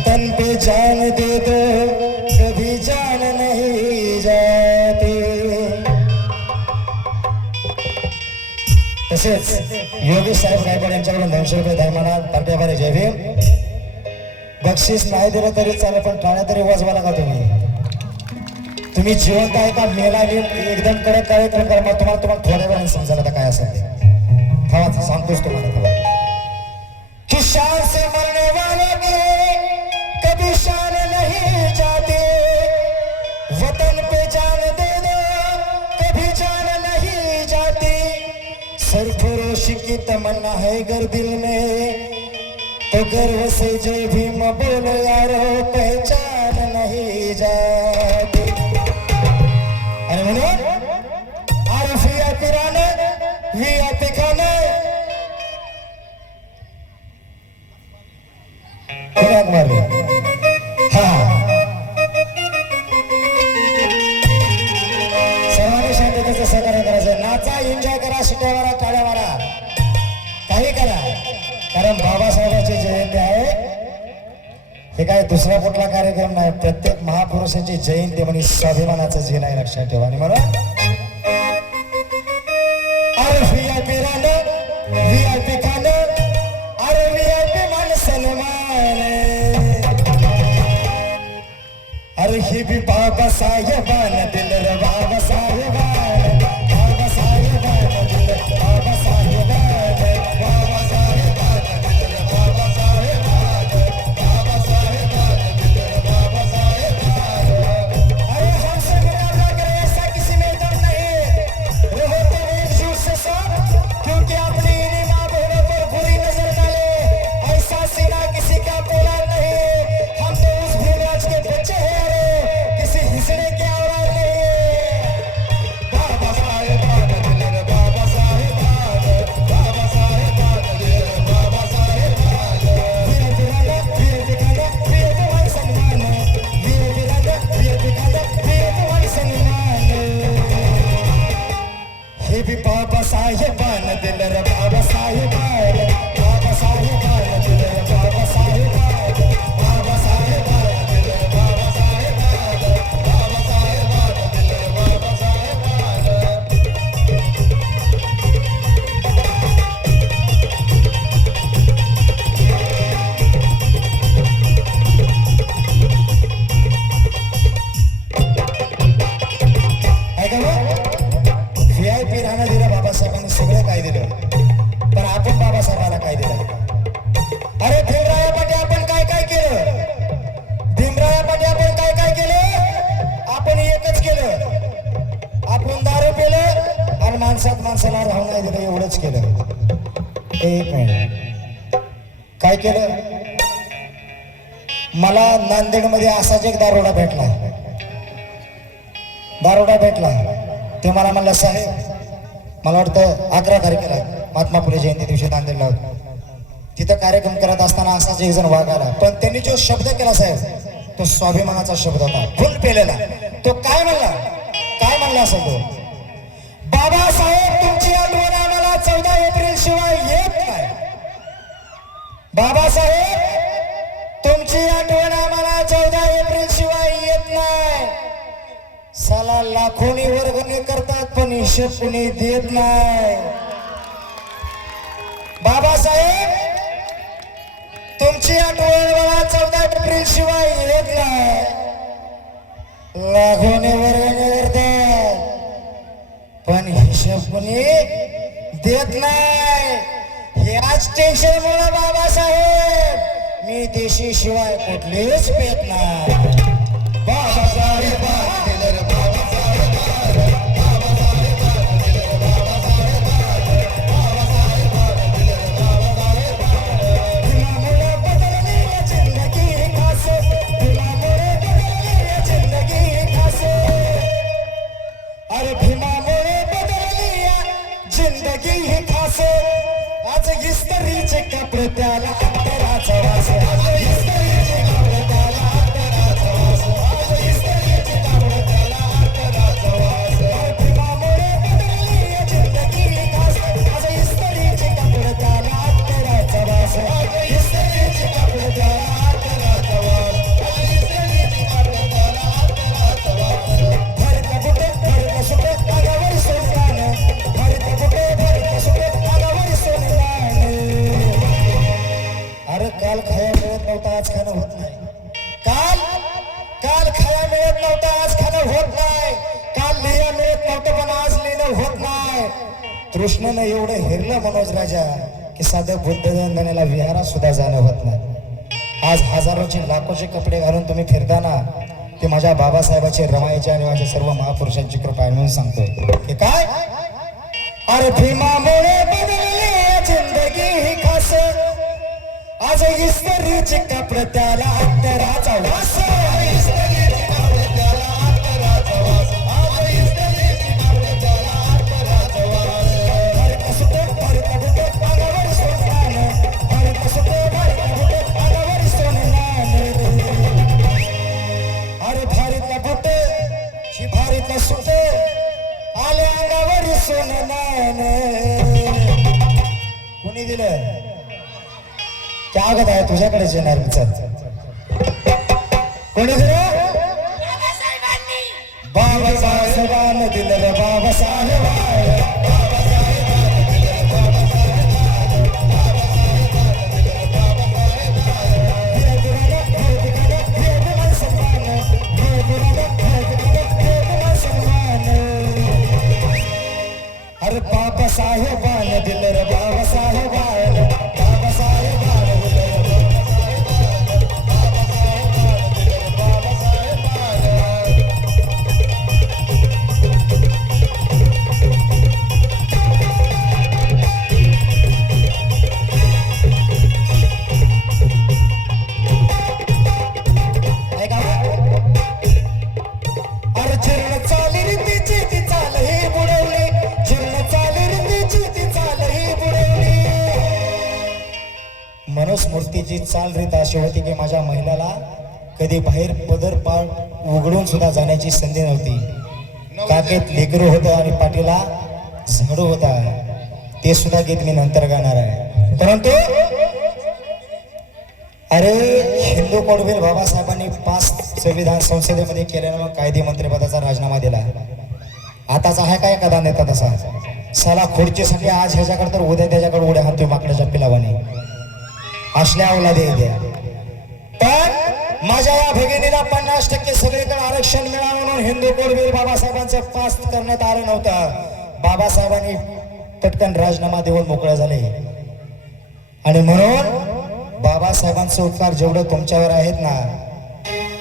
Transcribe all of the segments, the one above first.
वतन पे जान दे दो कभी जान नहीं जाती। तसेच योगेश साहेब गायकवाड यांच्याकडून 200 रुपये धर्मानाथ पार्ट्याबारे जय भीम। बक्षीस नाही दिलं तरी चालेल पण टाळ्या तरी वाजवा का तुम्ही जिवंत आहे का मेला एकदम कडक कार्यक्रम करा मग तुम्हाला थोड्या वेळाने समजायला तर काय असेल ते थांबा सांगतोच तुम्हाला कि शान से मरने वालों की कभी शान नहीं जाती, वतन पे जान दे दो कभी जान नहीं जाती। सरफरोशी की तमन्ना है अगर दिल में तो गर्व से जय भीम बोलो यारो पहचान नहीं जाती। आणि म्हणून आरफ VIP राणे VIP खाने मारले हा सर्वांनी शांततेचं सहकार्य करायचं, नाचा एन्जॉय करा, शिट्या मारा, टाळ्या मारा, काही करा, कारण बाबासाहेबांची जयंती आहे। हे काय दुसरा कुठला कार्यक्रम नाही, प्रत्येक महापुरुषाची जयंती म्हणजे स्वाभिमानाचं जिन आहे, लक्षात ठेवा। आणि म्हणून VIP राणं VIP खाणं अरे VIP मान सन्मान अरे ही भी बाबा साहेबान दिल रे बाबा साहेबान, बाबा साहेबान दिल बाबा साहेबान, बाबा साहेबान दिल बाबा साहेबान, बाबा साहेबान दिल बाबा साहेबान। अरे हमसे मुकाबला करे ऐसा किसी में दम नहीं, रहो तो एकजुट से सब, क्योंकि अपनी इन्हीं माँ बहनों पर बुरी नजर डाले ऐसा सीना किसी का बोला नहीं। हम तो उस भीमराज के बच्चे हैं, किसी हिसड़े के औलाद नहीं। बाबा साहेबान दिल रे बाबा साहेबान, बाबा साहेबान दिल बाबा साहेबान। वीर बिराना वीर बिखाना वीर तुम्हारे सम्मान, वीर बिराना वीर बिखाना वीर तुम्हारे सम्मान। हे भी बाबा साहेबान दिल रे बाबा साहेबान, बाबा साहेबान दिल रे बाबा साहेबान, बाबा साहेबान दिल रे बाबा साहेबान, बाबा साहेबान दिल रे बाबा साहेबान। VIP राणा दिला बाबासाहेबांनी सगळं काय दिलं, पण आपण बाबासाहेबांना काय दिलं? अरे भीमरायापाठी आपण काय काय केलं? भीमरायापाठी आपण काय काय केलं? आपण एकच केलं, आपण दारू पेलं आणि माणसाला राहू नाही दिलं, एवढंच केलं। एक मिनिट, काय केलं? मला नांदेडमध्ये असाच एक दारोडा भेटला, ते मला म्हणलं साहेब मला वाटतं 11 तारखेला महात्मा फुले जयंती दिवशी नांदेडला होतो, तिथं कार्यक्रम करत असताना असाच एक जण वाघ आला, पण त्यांनी जो शब्द केला साहेब तो स्वाभिमानाचा शब्द होता, फुल पेलेला। तो काय म्हणला असेल तो, बाबासाहेब तुमची आठवण आम्हाला 14 एप्रिल शिवाय येत नाही, बाबासाहेब तुमची आठवण आम्हाला 14 एप्रिल शिवाय येत नाही। साला लाखोनी वर्गणी करतात पण हिशेब कुणी देत नाही। बाबासाहेब तुमची आठवण मला 14 एप्रिल शिवाय येत नाही, लाखोनी वर्गणी करतात पण हिशेब कुणी देत नाही। हे आज टेन्शन मुळे बाबासाहेब मी देशी शिवाय कुठलीच पेत नाही। बाबासाहेब जिंदगी ही खास, आज इस्त्रीचे कपडे त्याला अंतराचा वास, आज इस्त्रीचे कपडे त्याला अंतराचा वास, आज इस्त्रीचे कपडे त्याला अंतराचा वास। भीमामुळे बदलली जिंदगी ही खास, आज इस्त्रीचे कपडे त्याला अंतराचा वास, आज इस्त्रीचे कपडे त्याला अंतराचा वास। कृष्णानं एवढं हेरलं मनोज राजा की साधं बुद्ध वंदनेला विहारात सुद्धा जाणं होत नाही. आज हजारोचे लाखोचे कपडे घालून तुम्ही फिरताना ते माझ्या बाबासाहेबाचे रमाईचे आणि माझ्या सर्व महापुरुषांची कृपा आहे म्हणून सांगतो की काय अरे भीमामुळे बदलली जिंदगी ही खास आज इस्त्रीचे कपडे त्याला अत्तराचा वास इस्त्रीचे कपडे त्याला अत्तराचा वास आज इस्त्रीचे कपडे त्याला अत्तराचा वास भारत सुटे भारत बुटे पागावर सोनान भारत सुटे भारत बुटे पागावर सोनान अरे भारतला बुटे ही भारतला सुटे आले अंगावर सोनान कोणी दिलं क्या आगत आहे तुझ्याकडेच येणार चल कोणी दिलं बाबासाहेबांनी दिलं रे अरे बाबासाहेबांनी दिलं रे बाबासाहेबांनी मनुस्मृतीची चाल रीत अशी होती की माझ्या महिलाला कधी बाहेर पदर पार उघडून सुद्धा जाण्याची संधी नव्हती. काकेत लेकरू होतं आणि पाठीला झाडू होता. ते सुद्धा गीत मी नंतर गाणार आहे. परंतु अरे हिंदू कडवीर बाबासाहेबांनी 5 संविधान संसदेमध्ये केल्यानं मग कायदे मंत्रिपदाचा राजीनामा दिला. आताच आहे काय एखादा नेता तसा साला खुर्चीसाठी आज ह्याच्याकडे तर उद्या त्याच्याकडे उड्या हाणतोय माकडाच्या पिलावाने असल्या औलादे द्या. पण माझ्या या भगिनीला 50% सगळीकडे आरक्षण मिळावं म्हणून हिंदू कडवीर बाबासाहेबांचं पास करण्यात आलं नव्हतं. बाबासाहेबांनी पटकन राजीनामा देऊन मोकळं झाले आणि म्हणून बाबासाहेबांचे उपकार जेवढं तुमच्यावर आहेत ना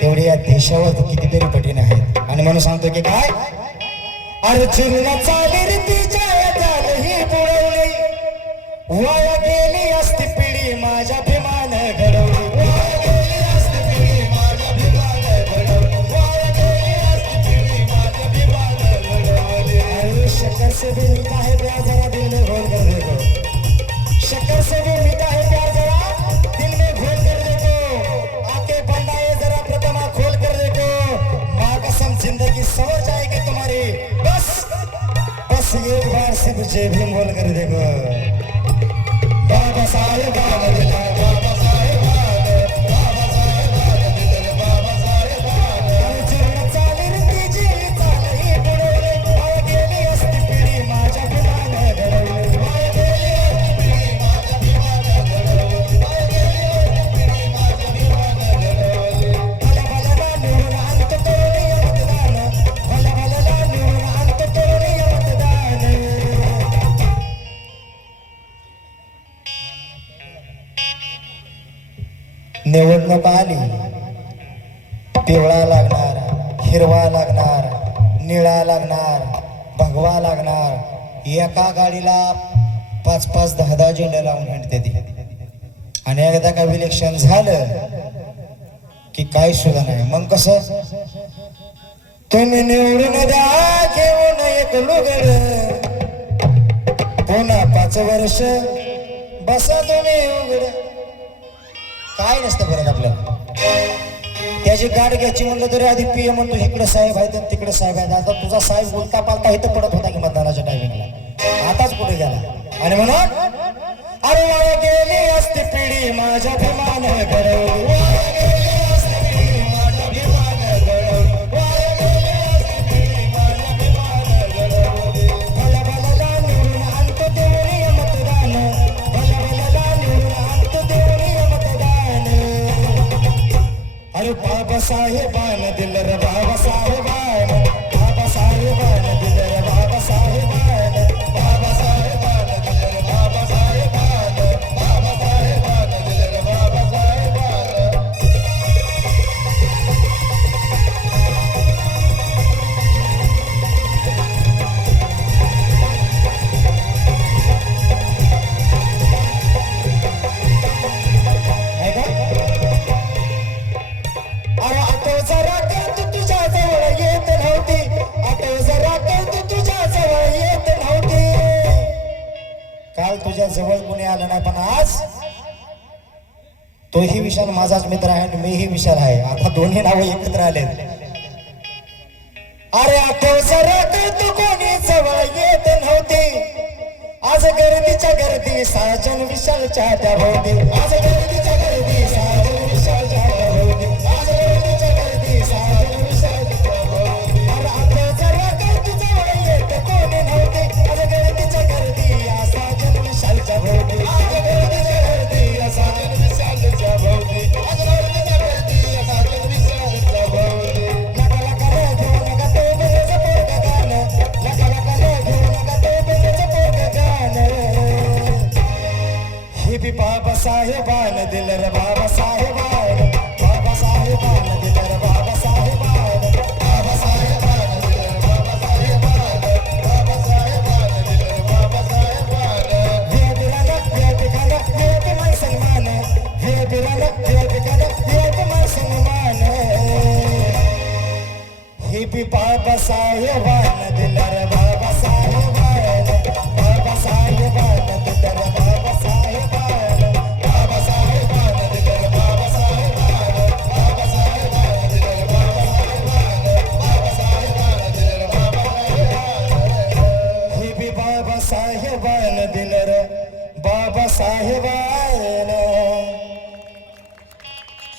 तेवढे या देशावर कितीतरी पटीने आहेत. आणि म्हणून सांगतो की काय अर्जुन चाली रीती ही बुडवली वाया गेली असती पिढी माझ्या भीमान घडवली वाया गेली असती पिढी माझ्या भीमान घडवली वाया गेली असती पिढी माझ्या भीमान घडवली. अरे शक्कर से भी मीठा है प्यार जरा दिल में घोल कर देखो शक्कर से भी मीठा है प्यार जरा दिल में घोल कर देखो आके बंदाए जरा प्रतिमा खोल कर देखो माँ कसम जिंदगी सवर जाएगी तुम्हारी बस बस एक बार सिर्फ जे भी मोल कर देखो. बाबासाहेबांनी दिलं बाबासाहेबांनी बाबासाहेबांनी दिलं बाबासाहेबांनी अर्जुन चाली रीती जी चाल ही बुडवली वाया गेली असती पिढी माझ्या भीमान घडवली वाया गेली असती पिढी माझ्या भीमान घडवली वाया गेली असती पिढी माझ्या भीमान घडवली. भला भला निवडून आणतो तरुणीय मतदान भला भला निवडून आणतो तरुणीय मतदान. निवडणूक आली पिवळा लागणार हिरवा लागणार निळा लागणार भगवा लागणार एका गाडीला 5-5 10-10 झेंडे लावून हिंडते ती. आणि एकदा का इलेक्शन झालं की काही सुद्धा नाही. मग कसं तुम्ही निवडून द्या घेऊन एक लुगड पुन्हा 5 वर्ष बसा तुम्ही उघड. काय नसतं बरं आपल्याला त्याची गाठ घ्यायची म्हणलं तरी आधी पीएम म्हणतो इकडे साहेब आहेत तिकडे साहेब आहेत. आता तुझा साहेब बोलता पालता इथं पडत होता की मतदानाच्या टायमिंगला आताच कुठे गेला. आणि म्हणून अरे वाया गेली असती पिढी माझ्या भीमान घडवली वाया गेली असती पिढी माझ्या भीमान घडवली वाया गेली असती पिढी माझ्या भीमान घडवली. भला भला निवडून आणतो देऊनी मतदान भला भला निवडून आणतो देऊनी मतदान. अरे बाबासाहेबांनी दिलं रे बाबासाहेबांनी बाबासाहेबांनी दिलं रे बाबासाहेबांनी बाबासाहेब तुझ्या जवळ कोणी आलं नाही, पण आज तोही विशाल माझाच मित्र आहे आणि मीही विशाल आहे. आता दोन्ही नाव एकत्र आले. अरे आठव जरा तू कोणी जवळ येत नव्हती, आज गर्दीच्या गर्दी साजन विशालच्या त्या भोवती. आज गर्दीच्या गर्दी साजन विशालच्या त्या भोवती. आज गर्दीच्या गर्दी साजन विशालच्या भोवती. अरे आठव जरा तू जवळ येत कोणी नव्हती, आज गर्दीच्या गर्दी या साजन विशालच्या भोवती. आज गर्दीच्या गर्दी या साजन विशालच्या भोवती. आज गर्दीच्या गर्दी या साजन विशालच्या भोवती. नका नका रे घेऊ नका ते बेलेचं पोरगं गाणं, नका नका रे घेऊ नका ते बेलेचं पोरगं गाणं. हे बी बाबासाहेबान दिलं रे बाबासाहेबान, बाबासाहेबान दिलं रे बाबासाहेबान, बाबासाहेबान दिलं रे बाबासाहेबान, बाबासाहेबान दिलं रे बाबासाहेबान. VIP राणं, VIP खाणं, VIP मान सन्मान, VIP राणं, VIP खाणं, VIP मान सन्मान. हे बी बाबासाहेबान दिलं रे बाबासाहेबान, बाबासाहेबान दिलं रे बाबासाहेबान, बाबासाहेबान दिलं रे बाबासाहेबान, बाबासाहेबान दिलं रे बाबासाहेबान, बाबासाहेबान दिलं रे बाबासाहेबान. हे बी बाबासाहेबान दिलं रे बाबासाहेबान.